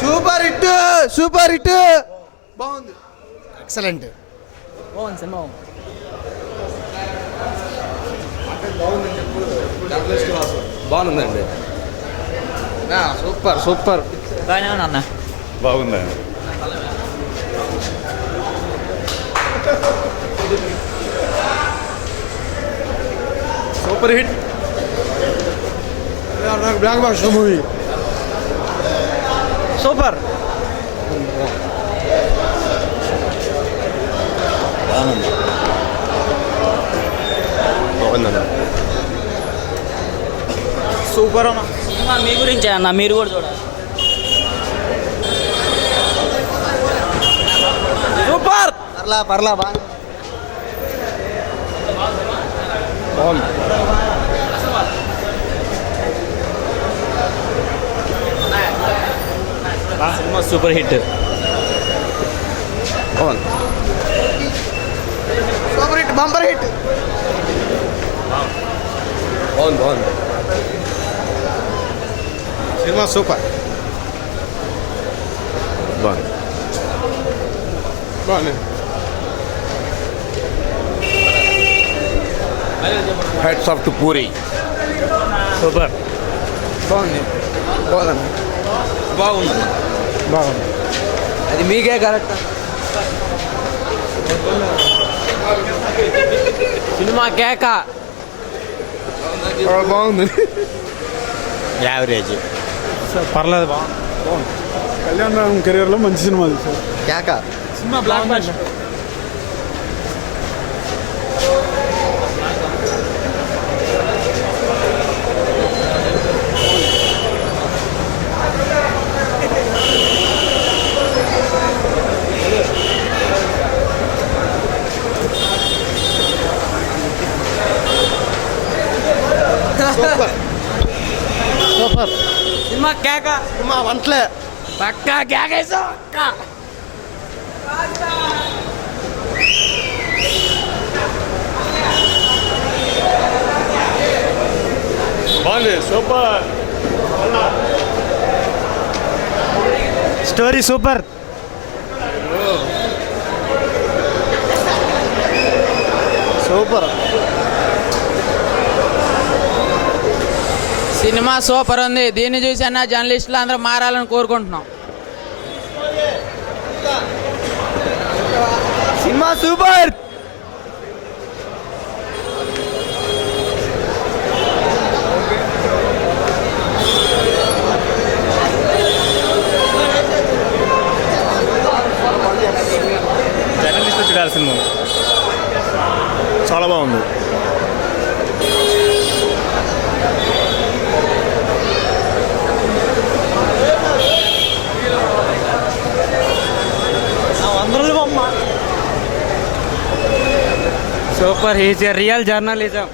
Super hit super hit. బాగుంది. Excellent. బాగుంది cinema బాగుందండి. Super super. బాగానే ఉన్నా అన్న. బాగుందా super hit. Blockbuster movie. Super. Super అన్న. సినిమా మీ గురించే అన్న మీరు కూడా చూడాలి. సూపర్. పర్లా పర్లా బాగా బాగుంది. Cinema super hit. బాగుంది సూపర్ హిట్ బంపర్ హిట్. బాగుంది బాగుంది. Cinema super. బాగుంది. బాగుంది. Hats off to Puri super. బాగుంది. బాగుంది. బాగుంది. బాగుంది. అది మీకే కరెక్ట్. సినిమా కేక. బాగుంది. యావరేజ్. పర్లేదు బాగుంది. కళ్యాణ్ రామ్ కెరియర్లో మంచి సినిమా సార్. కేక. Cinema blockbuster. సూపర్ సినిమా కేక మా వంటలే పక్కా కేకేసా బాగుంది super story super super cinema super ఉంది. దీన్ని చూసి అన్న జర్నలిస్టులు అందరూ మారాలని కోరుకుంటున్నాం. Cinema super! చూడాల్సిన చాలా బాగుంది. సూపర్ ఈజ్ రియల్ జర్నలిజం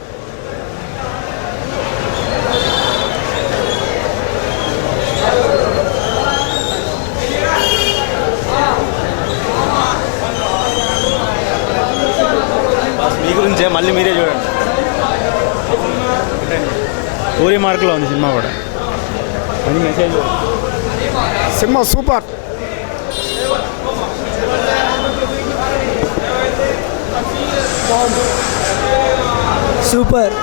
మీ గురించే మళ్ళీ మీరే చూడండి. ఊరి మార్కులో ఉంది సినిమా కూడా. మంచి మెసేజ్ సినిమా సూపర్. సూపర్